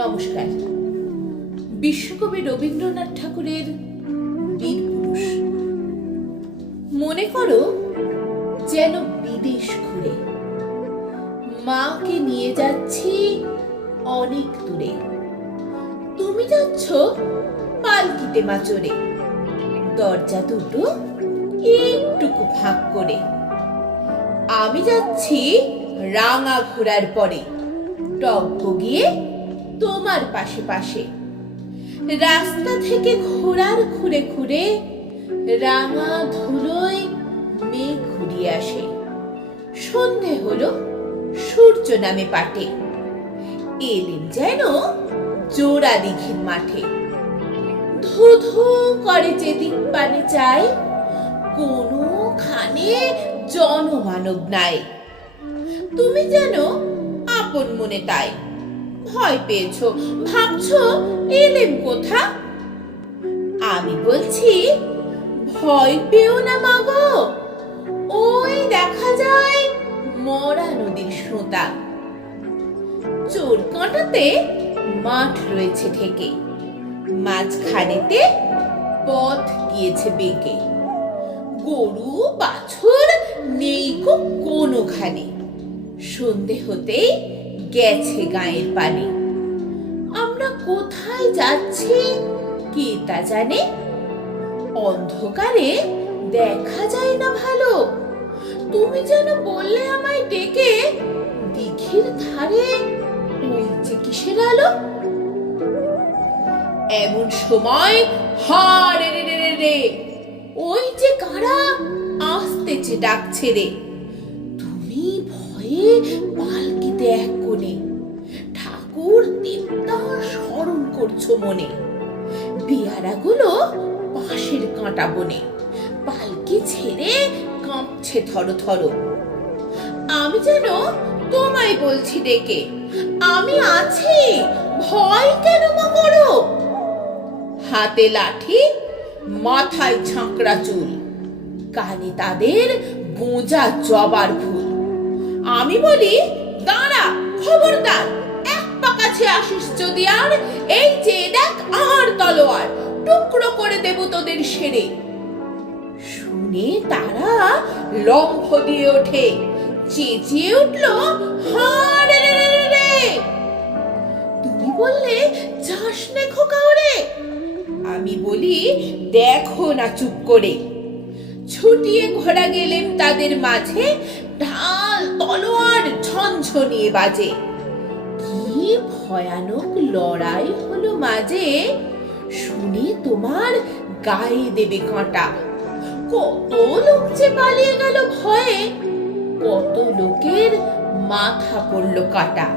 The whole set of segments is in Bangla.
নমস্কার। বিশ্বকবি রবীন্দ্রনাথ ঠাকুরের বীর পুরুষ। মনে করো যেন বিদেশ ঘুরে মাকে নিয়ে যাচ্ছি অনেক দূরে। তুমি যাচ্ছ পালকিতে মা চড়ে, দরজা দুটো একটুকু ফাঁক করে। আমি যাচ্ছি রাঙা ঘোড়ার পরে, টগ্গ গিয়ে তোমার পাশে পাশে। রাস্তা থেকে ঘোড়ার খুঁড়ে খুঁড়ে রাঙা ধুলোয় মেঘ ঘুরিয়ে আসে। সন্ধে হলো, সূর্য নামে পাটে। এলেম যেন জোড়া দিঘির মাঠে। ধু ধু করে যেদিক পানে চাই, কোনোখানে জনমানব নাই। তুমি যেন আপন মনে তাই ভয় পেয়েছো, ভাবছো এলেম কোথা। আমি বলছি ভয় পেও না মাগো, ওই দেখা যায় মরা নদীর স্রোতা। চোর কাঁটাতে মাঠ রয়েছে ঠেকে, মাঝখানেতে পথ গিয়েছে বেঁকে। গরু বাছুর নেই কোনোখানে, সন্ধে হতেই গেছে গায়ের পানে। আমরা কোথায় যাচ্ছি কে তা জানে, অন্ধকারে দেখা যায় না ভালো। তুমি যেন বললে আমায় ডেকে, দিঘির ধারে ওই যে কিসের আলো। এমন সময় হারে রে রে রে, ওই যে কারা আসতেছে ডাকছে রে। তুমি ভয়ে পালকিতে এক কোণে, ঠাকুর দেবতার স্মরণ করছো মনে। পেয়ারাগুলো পাশের কাঁটা বনে, পালকি ছেড়ে কাঁপছে থরো থরো। আমি যেন তোমায় বলছি ডেকে, আমি আছি, ভয় কেন মা করো। হাতে লাঠি, মাথায় ঝাঁকড়া চুল, কানে তাদের গোঁজা জবার ফুল। আমি বলি দাঁড়া, খবরদার, এক পা কাছে আসিস যদি আর, এই যে দেখ আমার তলোয়ার, টুকরো করে দেব তোদের সেরে। শুনে তারা লম্ফ দিয়ে ওঠে, চেঁচিয়ে উঠল হারে রে রে রে। তুমি বললে যাস নে খোকা ওরে। আমি বলি দেখো না চুপ করে। ছুটিয়ে ঘোড়া গেলেম তাদের মাঝে, ঢাল তলোয়ার ঝনঝনিয়ে বাজে। কি ভয়ানক লড়াই হলো মাঝে, শুনে তোমার গায়ে দেবে কাঁটা। কত লোক যে পালিয়ে গেল ভয়ে, কত লোকের মাথা পড়ল কাটা।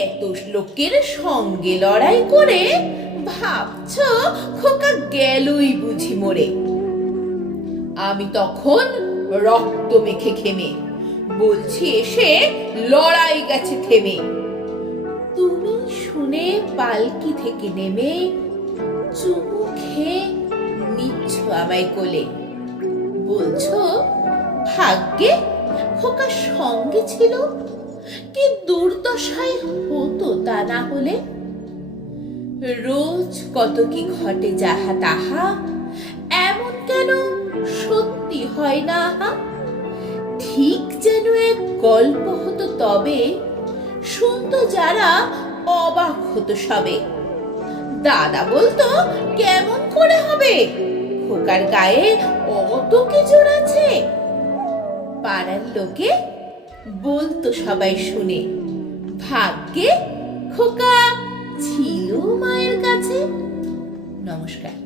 এত লোকের সঙ্গে লড়াই করে ভাবছো খোকা গেলই বুঝি মরে। আমি তখন রক্ত মেখে ঘেমে বলছি এসে লড়াই গেছে থেমে। তুমি শুনে পালকি থেকে নেমে চুমু খেয়ে নিচ্ছ আমায় কোলে, বলছো ভাগ্যে খোকা সঙ্গে ছিল, কি দুর্দশায় হতো তা না হলে। রোজ কত কি ঘটে যাহা তাহা, এমন কেন সত্যি হয় না। ঠিক যেন এক গল্প হতো তবে, শুনতো যারা অবাক হতো সবে। দাদা বলতো কেমন করে হবে, খোকার গায়ে অত কি জোর আছে। পাড়ার লোকে বলতো সবাই শুনে, ভাগ্যে খোকা ছিল মায়ের কাছে। নমস্কার।